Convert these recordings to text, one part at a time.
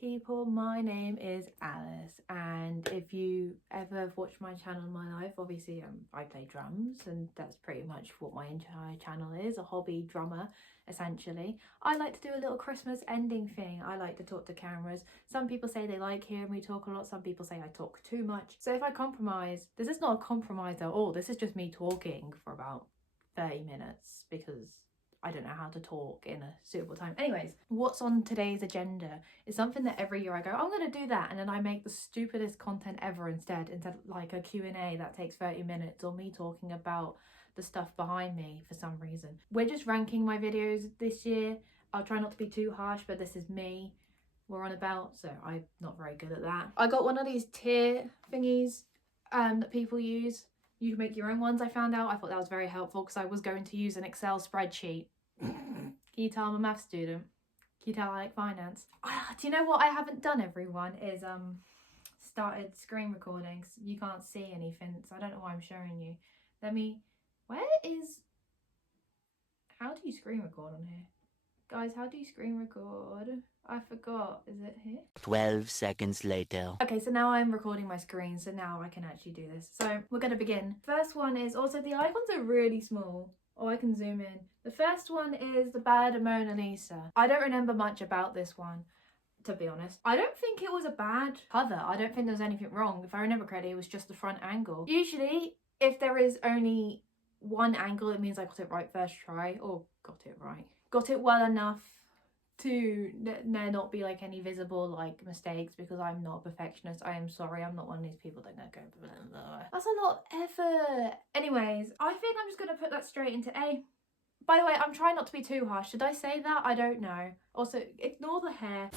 people, my name is Alice, and if you ever have watched my channel in my life, obviously I play drums, and that's pretty much what my entire channel is, a hobby drummer essentially. I like to do a little Christmas ending thing. I like to talk to cameras. Some people say they like hearing me talk a lot, some people say I talk too much. So if I compromise, this is not a compromise at all, this is just me talking for about 30 minutes because I don't know how to talk in a suitable time. Anyways, what's on today's agenda is something that every year I go, I'm going to do that, and then I make the stupidest content ever instead like a Q&A that takes 30 minutes or me talking about the stuff behind me for some reason. We're just ranking my videos this year. I'll try not to be too harsh, but this is me we're on about, so I'm not very good at that. I got one of these tier thingies that people use. You can make your own ones, I found out. I thought that was very helpful because I was going to use an Excel spreadsheet. Can you tell I'm a math student? Can you tell I like finance? Do you know what I haven't done, everyone? Is started screen recordings. You can't see anything, so I don't know why I'm showing you. How do you screen record on here? Guys, how do you screen record? I forgot. Is it here? 12 seconds later. Okay, so now I'm recording my screen, so now I can actually do this. So we're going to begin. First one is, also the icons are really small. Oh, I can zoom in. The first one is the Bad Mona Lisa. I don't remember much about this one, to be honest. I don't think it was a bad cover. I don't think there was anything wrong. If I remember correctly, it was just the front angle. Usually, if there is only one angle, it means I got it right first try, or got it right. Got it well enough to there not be like any visible like mistakes, because I'm not a perfectionist. I am sorry, I'm not one of these people that go blah, blah, blah. That's a lot of effort. Anyways, I think I'm just gonna put that straight into A. By the way, I'm trying not to be too harsh. Should I say that? I don't know. Also, ignore the hair.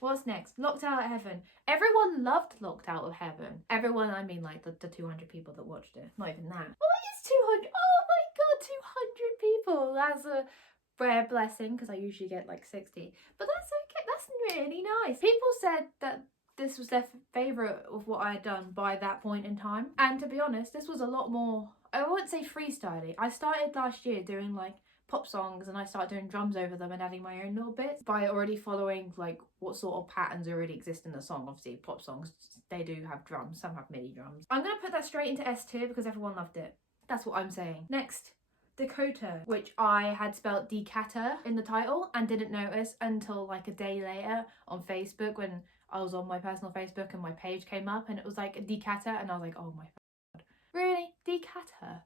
What's next? Locked Out of Heaven. Everyone loved Locked Out of Heaven. Everyone, I mean like the 200 people that watched it. Not even that. Oh, it is 200. Oh my god, 200 people. That's a rare blessing because I usually get like 60. But that's okay. That's really nice. People said that this was their favourite of what I had done by that point in time. And to be honest, this was a lot more, I wouldn't say freestyling. I started last year doing like pop songs, and I started doing drums over them and adding my own little bits by already following like what sort of patterns already exist in the song. Obviously pop songs, they do have drums, some have MIDI drums. I'm gonna put that straight into S tier because everyone loved it. That's what I'm saying. Next, Dakota, which I had spelled Decata in the title and didn't notice until like a day later on Facebook when I was on my personal Facebook and my page came up and it was like Decata, and I was like, oh my god, really? Decata?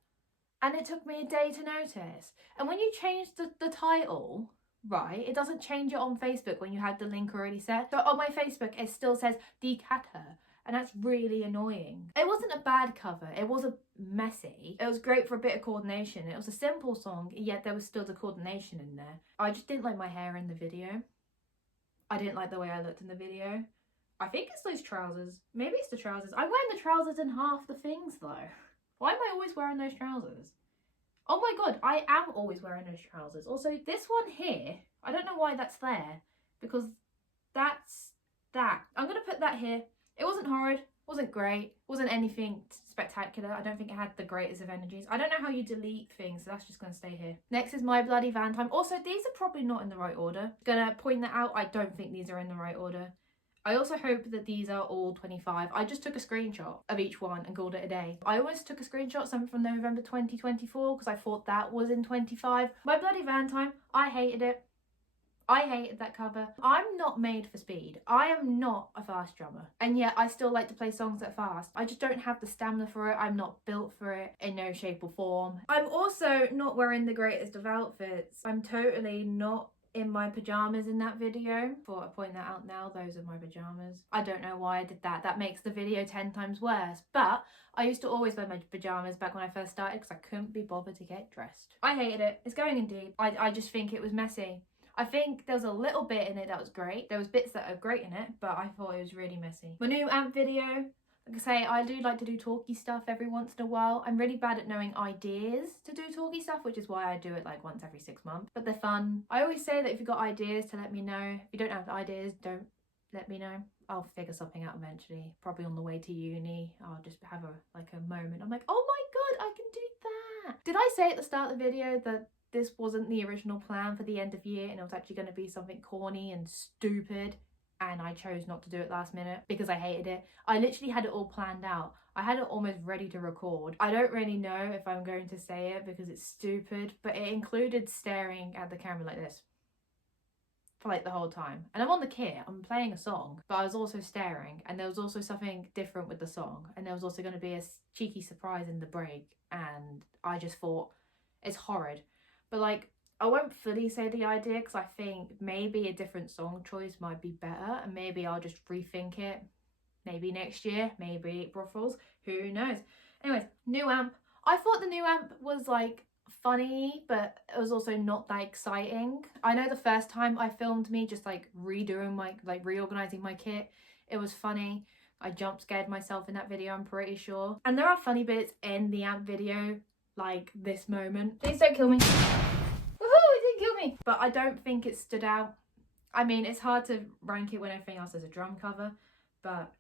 And it took me a day to notice. And when you change the title, right, it doesn't change it on Facebook when you have the link already set. So on my Facebook, it still says Decata, and that's really annoying. It wasn't a bad cover. It wasn't messy. It was great for a bit of coordination. It was a simple song, yet there was still the coordination in there. I just didn't like my hair in the video. I didn't like the way I looked in the video. I think it's those trousers. Maybe it's the trousers. I'm wearing the trousers in half the things though. Why am I always wearing those trousers? Oh my god, I am always wearing those trousers. Also, this one here, I don't know why that's there, because that's that. I'm going to put that here. It wasn't horrid, wasn't great, wasn't anything spectacular. I don't think it had the greatest of energies. I don't know how you delete things, so that's just going to stay here. Next is My Bloody Valentine. Also, these are probably not in the right order. Gonna point that out, I don't think these are in the right order. I also hope that these are all 25. I just took a screenshot of each one and called it a day. I always took a screenshot of something from November 2024 because I thought that was in 25. My Bloody Valentine, I hated it. I hated that cover. I'm not made for speed. I am not a fast drummer. And yet I still like to play songs that are fast. I just don't have the stamina for it. I'm not built for it in no shape or form. I'm also not wearing the greatest of outfits. I'm totally not in my pajamas in that video. Thought I'd point that out now, those are my pajamas. I don't know why I did that. That makes the video 10 times worse. But I used to always wear my pajamas back when I first started because I couldn't be bothered to get dressed. I hated it. It's going in deep. I just think it was messy. I think there was a little bit in it that was great. There was bits that are great in it, but I thought it was really messy. My new amp video, like I say, I do like to do talky stuff every once in a while. I'm really bad at knowing ideas to do talky stuff, which is why I do it like once every 6 months. But they're fun. I always say that if you've got ideas to let me know. If you don't have ideas, don't let me know. I'll figure something out eventually. Probably on the way to uni, I'll just have a moment. I'm like, oh my god, I can do that. Did I say at the start of the video that this wasn't the original plan for the end of year and it was actually going to be something corny and stupid? and I chose not to do it last minute because I hated it. I literally had it all planned out. I had it almost ready to record. I don't really know if I'm going to say it because it's stupid, but it included staring at the camera like this for like the whole time. And I'm on the kit, I'm playing a song, but I was also staring, and there was also something different with the song, and there was also going to be a cheeky surprise in the break, and I just thought, it's horrid. But like, I won't fully say the idea because I think maybe a different song choice might be better, and maybe I'll just rethink it. Maybe next year, maybe April Fools, who knows. Anyways, new amp. I thought the new amp was like funny, but it was also not that exciting. I know the first time I filmed me just like redoing my, like reorganizing my kit, it was funny. I jump scared myself in that video, I'm pretty sure. And there are funny bits in the amp video, like this moment. Please don't kill me. Woohoo, it didn't kill me. But I don't think it stood out. I mean, it's hard to rank it when everything else is a drum cover, but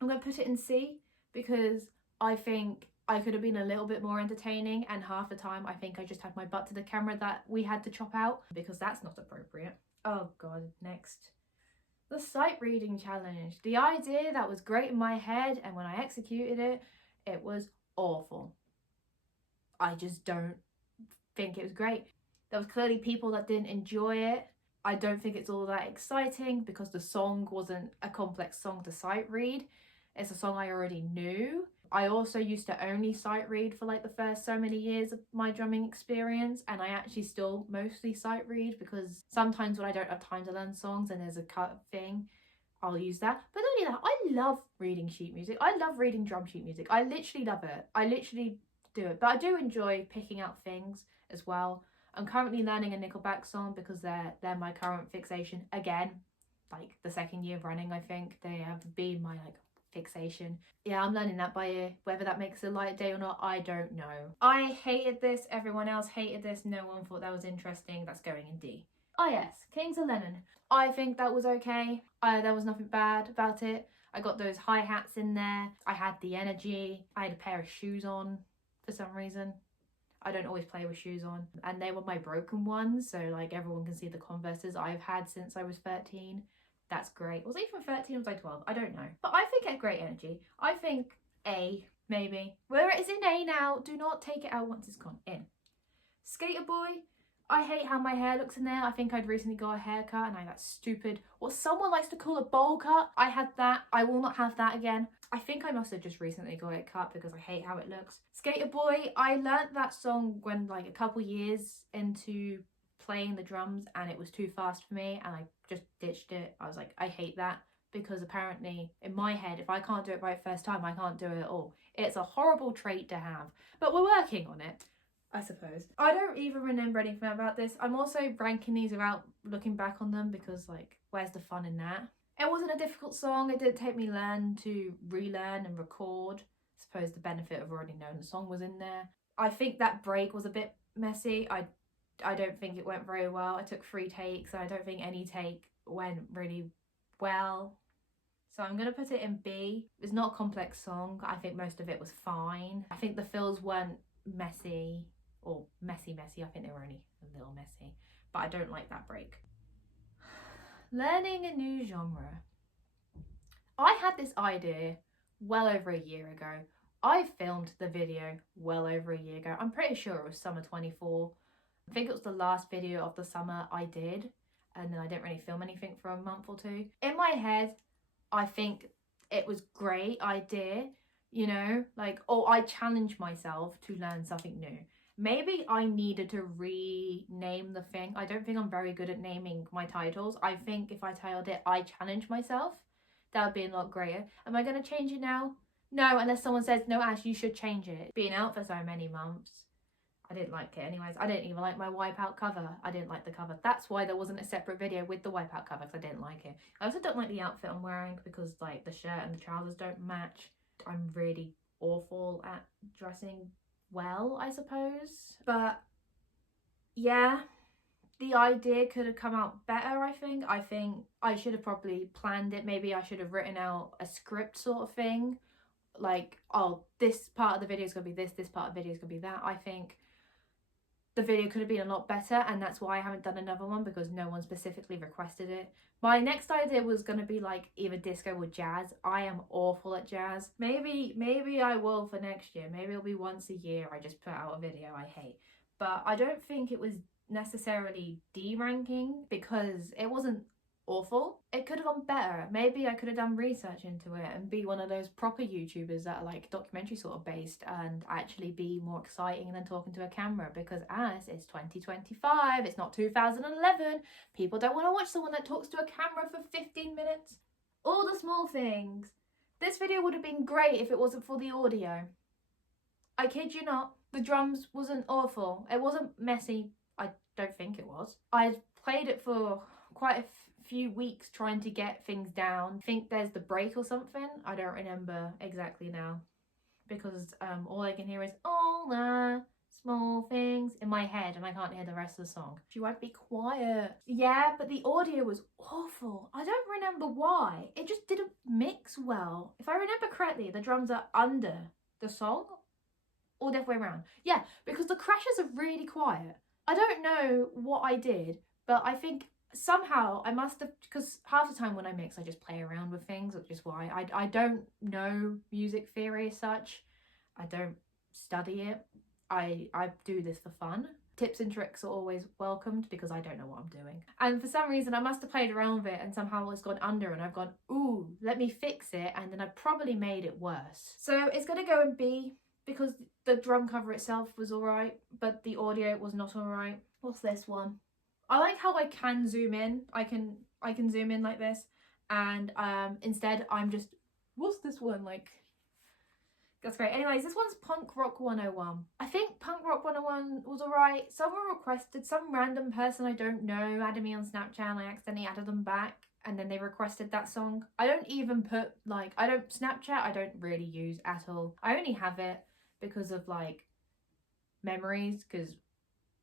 I'm going to put it in C because I think I could have been a little bit more entertaining, and half the time I think I just had my butt to the camera that we had to chop out because that's not appropriate. Oh god, next. The sight reading challenge. The idea that was great in my head, and when I executed it, it was awful. I just don't think it was great. There was clearly people that didn't enjoy it. I don't think it's all that exciting because the song wasn't a complex song to sight read. It's a song I already knew. I also used to only sight read for like the first so many years of my drumming experience, and I actually still mostly sight read because sometimes when I don't have time to learn songs and there's a cut thing, I'll use that. But not only that, I love reading sheet music. I love reading drum sheet music. I literally love it. I literally do it. But I do enjoy picking out things as well. I'm currently learning a Nickelback song because they're my current fixation again, like the second year running. I think they have been my like fixation. Yeah, I'm learning that by ear. Whether that makes a light day or not, I don't know. I hated this. Everyone else hated this. No one thought that was interesting. That's going in D. Oh yes, Kings of Lenin. I think that was okay. There was nothing bad about it. I got those hi-hats in there. I had the energy. I had a pair of shoes on for some reason. I don't always play with shoes on, and they were my broken ones, so like everyone can see the Converses I've had since I was 13. That's great. Was I even 13 or was I 12? I don't know. But I think I had great energy. I think A, maybe. Where it is in A now, do not take it out once it's gone in. Skater Boy, I hate how my hair looks in there. I think I'd recently got a haircut and I got stupid, what someone likes to call a bowl cut. I had that. I will not have that again. I think I must have just recently got it cut because I hate how it looks. Skater Boy, I learnt that song when like a couple years into playing the drums and it was too fast for me and I just ditched it. I was like, I hate that because apparently in my head, if I can't do it right first time, I can't do it at all. It's a horrible trait to have, but we're working on it, I suppose. I don't even remember anything about this. I'm also ranking these without looking back on them because like, where's the fun in that? It wasn't a difficult song. It didn't take me long to relearn and record. I suppose the benefit of already knowing the song was in there. I think that break was a bit messy. I don't think it went very well. I took 3 takes and I don't think any take went really well. So I'm going to put it in B. It's not a complex song. I think most of it was fine. I think the fills weren't messy or messy. I think they were only a little messy. But I don't like that break. Learning a new genre. I had this idea well over a year ago. I filmed the video well over a year ago. I'm pretty sure it was summer 24. I think it was the last video of the summer I did, and then I didn't really film anything for a month or two. In my head, I think it was a great idea, you know, like, oh, I challenged myself to learn something new. Maybe I needed to rename the thing. I don't think I'm very good at naming my titles. I think if I titled it, I challenge myself, that would be a lot greater. Am I going to change it now? No, unless someone says, no, Ash, you should change it. Being out for so many months, I didn't like it anyways. I didn't even like my Wipeout cover. I didn't like the cover. That's why there wasn't a separate video with the Wipeout cover, because I didn't like it. I also don't like the outfit I'm wearing because like the shirt and the trousers don't match. I'm really awful at dressing well, I suppose. But yeah, the idea could have come out better, I think. I think I should have probably planned it. Maybe I should have written out a script sort of thing. Like, oh, this part of the video is going to be this part of the video is going to be that. I think the video could have been a lot better, and that's why I haven't done another one, because no one specifically requested it. My next idea was going to be like either disco or jazz. I am awful at jazz. Maybe I will for next year. Maybe it'll be once a year I just put out a video I hate. But I don't think it was necessarily D-ranking because it wasn't awful. It could have gone better. Maybe I could have done research into it and be one of those proper YouTubers that are like documentary sort of based and actually be more exciting than talking to a camera, because as it's 2025, it's not 2011. People don't want to watch someone that talks to a camera for 15 minutes. All the small things. This video would have been great if it wasn't for the audio. I kid you not. The drums wasn't awful. It wasn't messy. I don't think it was. I played it for quite a few weeks trying to get things down. I think there's the break or something. I don't remember exactly now, because all I can hear is all the small things in my head and I can't hear the rest of the song. She won't be quiet. Yeah, but the audio was awful. I don't remember why. It just didn't mix well. If I remember correctly, the drums are under the song or the other way around. Yeah, because the crashes are really quiet. I don't know what I did, but I think somehow I must have, because half the time when I mix I just play around with things, which is why I don't know music theory as such. I don't study it. I do this for fun. Tips and tricks are always welcomed because I don't know what I'm doing. And for some reason I must have played around with it and somehow it's gone under and I've gone, ooh, let me fix it, and then I probably made it worse. So it's gonna go in B because the drum cover itself was alright, but the audio was not alright. What's this one? I like how I can zoom in. I can zoom in like this, and instead I'm just, what's this one like? That's great. Anyways, this one's Punk Rock 101. I think Punk Rock 101 was alright. Someone requested, some random person I don't know added me on Snapchat and I accidentally added them back, and then they requested that song. I don't even put like, Snapchat I don't really use at all. I only have it because of like memories, because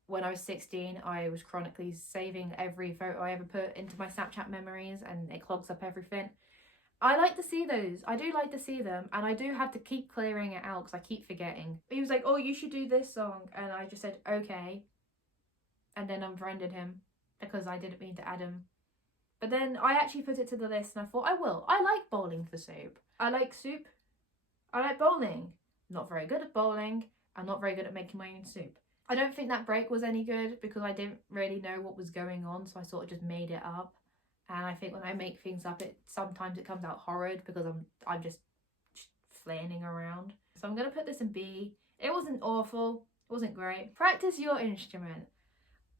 when I was 16, I was chronically saving every photo I ever put into my Snapchat memories and it clogs up everything. I like to see those. I do like to see them, and I do have to keep clearing it out because I keep forgetting. He was like, oh, you should do this song, and I just said, okay. And then unfriended him because I didn't mean to add him. But then I actually put it to the list and I thought I will. I like bowling for soup. I like soup. I like bowling. I'm not very good at bowling. I'm not very good at making my own soup. I don't think that break was any good because I didn't really know what was going on, so I sort of just made it up. And I think when I make things up, sometimes it comes out horrid because I'm just flailing around. So I'm gonna put this in B. It wasn't awful. It wasn't great. Practice your instrument.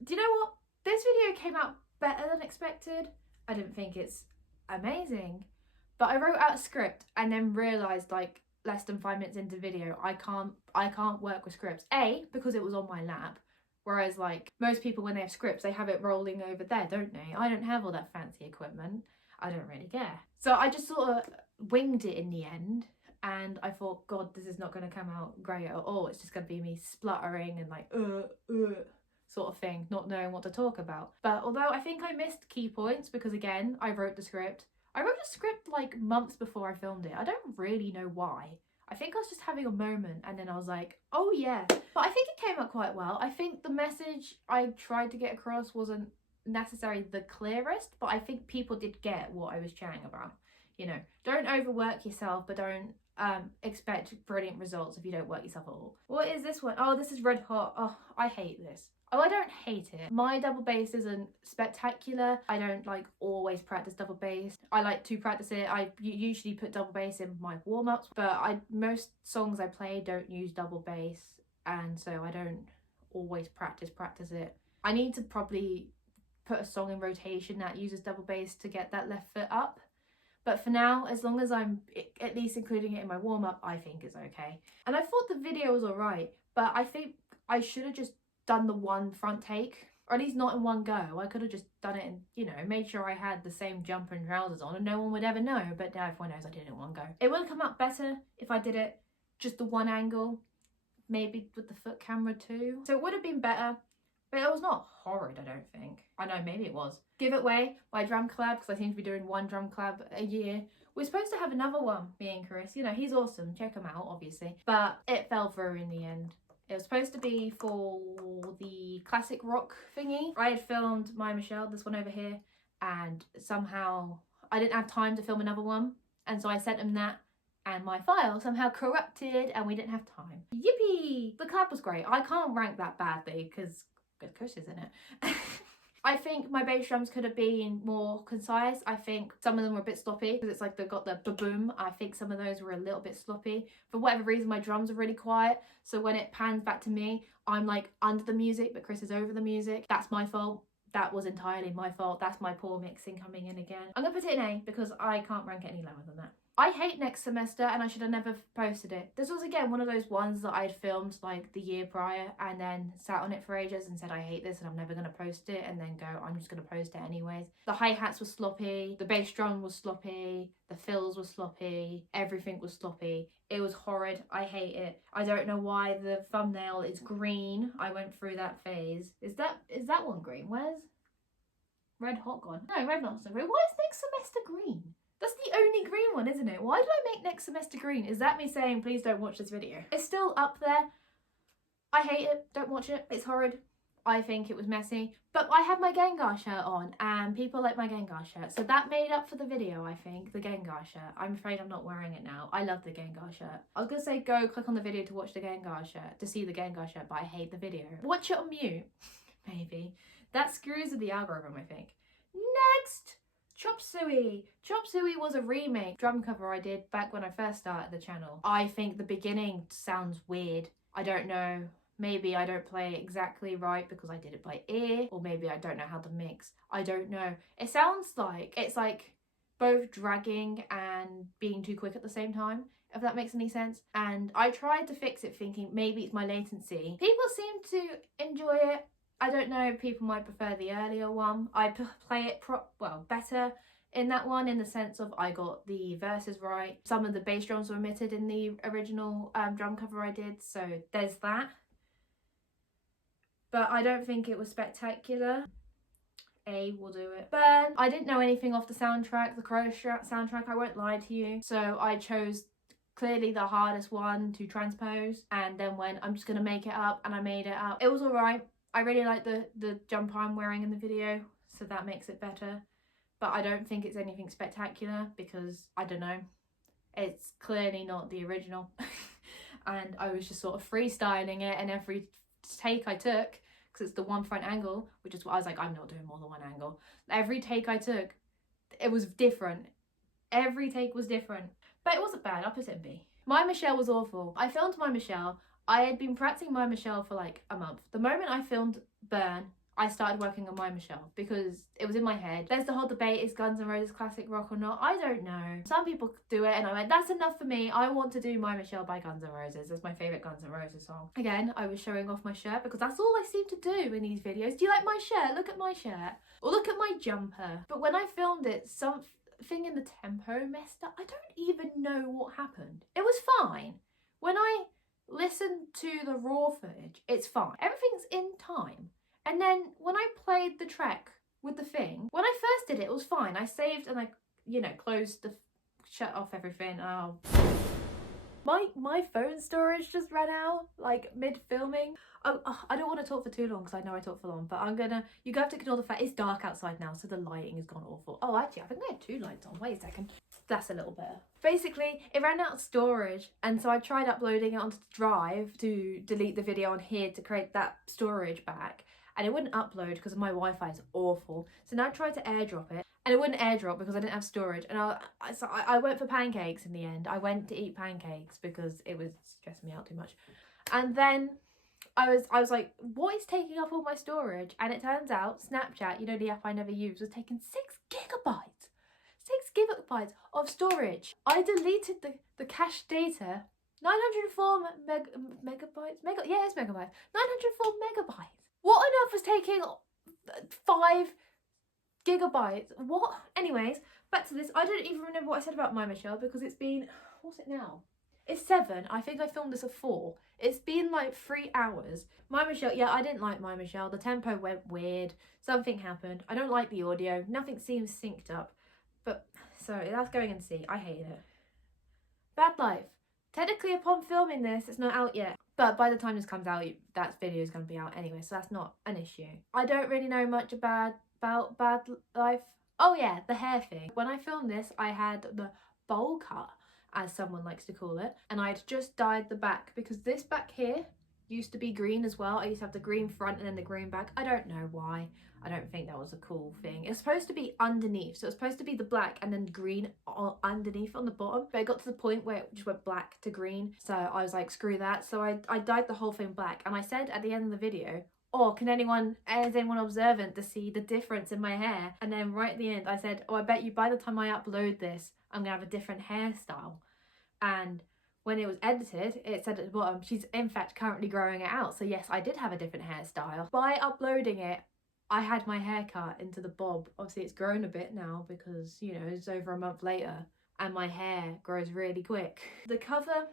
Do you know what? This video came out better than expected. I didn't think it's amazing, but I wrote out a script and then realised like less than 5 minutes into the video I can't work with scripts. A, because it was on my lap, whereas like most people when they have scripts they have it rolling over there, don't they? I don't have all that fancy equipment. I don't really care. So I just sort of winged it in the end, and I thought, God, this is not going to come out great at all. It's just going to be me spluttering and like sort of thing, not knowing what to talk about. But although I think I missed key points because again I wrote the script. I wrote a script like months before I filmed it. I don't really know why. I think I was just having a moment and then I was like, oh yeah. But I think it came out quite well. I think the message I tried to get across wasn't necessarily the clearest, but I think people did get what I was chatting about. You know, don't overwork yourself, but don't expect brilliant results if you don't work yourself at all. What is this one? Oh, this is Red Hot. Oh, I hate this. Oh, I don't hate it. My double bass isn't spectacular. I don't like always practice double bass. I like to practice it. I usually put double bass in my warm-ups, but most songs I play don't use double bass, and so I don't always practice it. I need to probably put a song in rotation that uses double bass to get that left foot up. But for now, as long as I'm at least including it in my warm-up, I think it's okay. And I thought the video was alright, but I think I should have just done the one front take, or at least not in one go. I could have just done it and, you know, made sure I had the same jumper and trousers on and no one would ever know, but now everyone knows I did it in one go. It would have come out better if I did it just the one angle, maybe with the foot camera too. So it would have been better, but it was not horrid, I don't think. I know, maybe it was. Give It Away, my drum collab, because I seem to be doing one drum collab a year. We're supposed to have another one, me and Chris. You know, he's awesome. Check him out, obviously. But it fell through in the end. It was supposed to be for the classic rock thingy. I had filmed My Michelle, this one over here, and somehow I didn't have time to film another one. And so I sent them that, and my file somehow corrupted and we didn't have time. Yippee! The collab was great. I can't rank that badly because good curses in it. I think my bass drums could have been more concise. I think some of them were a bit sloppy because it's like they've got the ba-boom. I think some of those were a little bit sloppy. For whatever reason, my drums are really quiet. So when it pans back to me, I'm like under the music, but Chris is over the music. That's my fault. That was entirely my fault. That's my poor mixing coming in again. I'm gonna put it in A because I can't rank it any lower than that. I hate next semester and I should have never posted it. This was again one of those ones that I'd filmed like the year prior and then sat on it for ages and said I hate this and I'm never going to post it, and then go I'm just going to post it anyways. The hi-hats were sloppy, the bass drum was sloppy, the fills were sloppy, everything was sloppy. It was horrid. I hate it. I don't know why the thumbnail is green. I went through that phase. Is that one green? Where's Red Hot gone? No, Red Hot's not green. Why is next semester green? That's the only green one, isn't it? Why did I make next semester green? Is that me saying, please don't watch this video? It's still up there. I hate it. Don't watch it. It's horrid. I think it was messy. But I had my Gengar shirt on and people like my Gengar shirt. So that made up for the video, I think. The Gengar shirt. I'm afraid I'm not wearing it now. I love the Gengar shirt. I was going to say go click on the video to watch the Gengar shirt. To see the Gengar shirt, but I hate the video. Watch it on mute. Maybe. That screws with the algorithm, I think. Next! Chop Suey. Chop Suey was a remake drum cover I did back when I first started the channel. I think the beginning sounds weird. I don't know. Maybe I don't play it exactly right because I did it by ear, or maybe I don't know how to mix. I don't know. It sounds like it's like both dragging and being too quick at the same time, if that makes any sense. And I tried to fix it thinking maybe it's my latency. People seem to enjoy it. I don't know, people might prefer the earlier one. I play it better in that one, in the sense of I got the verses right. Some of the bass drums were omitted in the original drum cover I did, so there's that. But I don't think it was spectacular. A will do it. Burn. I didn't know anything off the soundtrack, the Crow soundtrack, I won't lie to you. So I chose clearly the hardest one to transpose, and then went, I'm just gonna make it up, and I made it up. It was alright. I really like the jumper I'm wearing in the video, so that makes it better. But I don't think it's anything spectacular because, I don't know, it's clearly not the original. And I was just sort of freestyling it, and every take I took, because it's the one front angle, which is what I was like, I'm not doing more than one angle. Every take I took, it was different. Every take was different. But it wasn't bad. I'll put it in B. My Michelle was awful. I filmed My Michelle. I had been practicing My Michelle for like a month. The moment I filmed Burn, I started working on My Michelle because it was in my head. There's the whole debate, is Guns N' Roses classic rock or not? I don't know. Some people do it and I went, that's enough for me. I want to do My Michelle by Guns N' Roses. That's my favourite Guns N' Roses song. Again, I was showing off my shirt because that's all I seem to do in these videos. Do you like my shirt? Look at my shirt. Or look at my jumper. But when I filmed it, something in the tempo messed up. I don't even know what happened. It was fine. When I listen to the raw footage, it's fine. Everything's in time. And then when I played the track with the thing, when I first did it, it was fine. I saved and I, closed shut off everything. Oh. My phone storage just ran out, like mid-filming. I don't want to talk for too long because I know I talk for long, but you have to ignore the fact it's dark outside now, so the lighting has gone awful. Oh, actually, I think I had 2 lights on. Wait a second. That's a little better. Basically, it ran out of storage, and so I tried uploading it onto the drive to delete the video on here to create that storage back, and it wouldn't upload because my Wi-Fi is awful. So now I tried to airdrop it, and it wouldn't airdrop because I didn't have storage. And I went for pancakes in the end. I went to eat pancakes because it was stressing me out too much. And then I was like, what is taking up all my storage? And it turns out Snapchat, the app I never use, was taking 6 gigabytes. 6 gigabytes of storage. I deleted the cache data. 904 megabytes. Yeah, it's megabytes. 904 megabytes. What on earth was taking 5 gigabytes? What? Anyways, back to this. I don't even remember what I said about My Michelle because it's been, what's it now? It's 7. I think I filmed this at 4. It's been like 3 hours. My Michelle, yeah, I didn't like My Michelle. The tempo went weird. Something happened. I don't like the audio. Nothing seems synced up. But, so that's going in C. I hate it. Bad Life. Technically, upon filming this, it's not out yet. But by the time this comes out, that video is going to be out anyway, so that's not an issue. I don't really know much about bad life. Oh yeah, the hair thing. When I filmed this, I had the bowl cut, as someone likes to call it, and I'd just dyed the back because this back here used to be green as well. I used to have the green front and then the green back. I don't know why. I don't think that was a cool thing. It's supposed to be underneath, so it's supposed to be the black and then green underneath on the bottom, but it got to the point where it just went black to green, so I was like, screw that. So I dyed the whole thing black, and I said at the end of the video, oh, is anyone observant to see the difference in my hair? And then right at the end I said, oh, I bet you by the time I upload this I'm gonna have a different hairstyle. And when it was edited, it said at the bottom, she's in fact currently growing it out. So yes, I did have a different hairstyle. By uploading it, I had my hair cut into the bob. Obviously it's grown a bit now because, you know, it's over a month later and my hair grows really quick. The cover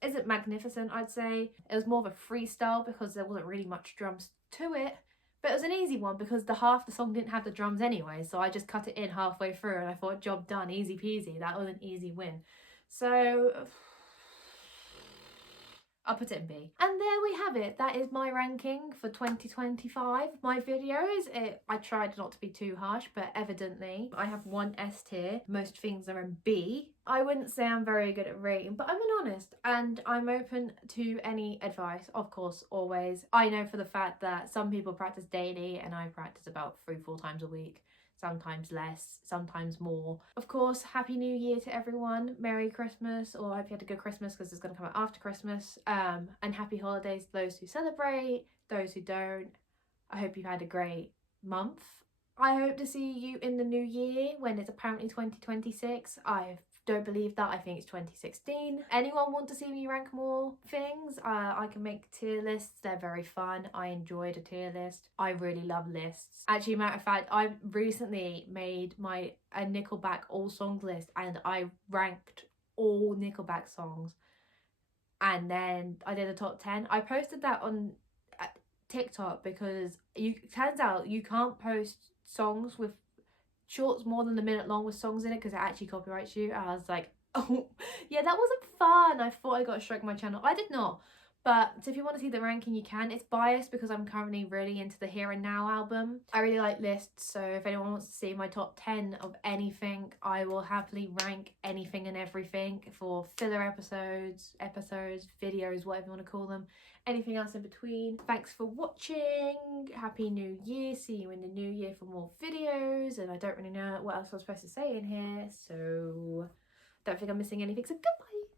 isn't magnificent, I'd say. It was more of a freestyle because there wasn't really much drums to it. But it was an easy one because half the song didn't have the drums anyway. So I just cut it in halfway through and I thought, job done, easy peasy. That was an easy win. So I'll put it in B. And there we have it. That is my ranking for 2025. My videos, I tried not to be too harsh, but evidently I have one S tier. Most things are in B. I wouldn't say I'm very good at rating, but I'm an honest and I'm open to any advice, of course, always. I know for the fact that some people practice daily and I practice about 3-4 times a week. Sometimes less, sometimes more. Of course, Happy New Year to everyone. Merry Christmas, or I hope you had a good Christmas because it's going to come out after Christmas. And happy holidays to those who celebrate, those who don't. I hope you've had a great month. I hope to see you in the new year when it's apparently 2026. I don't believe that. I think it's 2016. Anyone want to see me rank more things? I can make tier lists. They're very fun. I enjoyed a tier list. I really love lists. Actually, matter of fact, I recently made a Nickelback all songs list and I ranked all Nickelback songs. And then I did a top 10. I posted that on TikTok because turns out you can't post songs with shorts more than a minute long with songs in it because it actually copyrights you. And I was like, oh yeah, that wasn't fun. I thought I got a strike on my channel. I did not. But so if you want to see the ranking, you can. It's biased because I'm currently really into the Here and Now album. I really like lists, so if anyone wants to see my top 10 of anything, I will happily rank anything and everything for filler episodes, videos, whatever you want to call them. Anything else in between. Thanks for watching. Happy New Year. See you in the new year for more videos. And I don't really know what else I was supposed to say in here, so don't think I'm missing anything, so goodbye.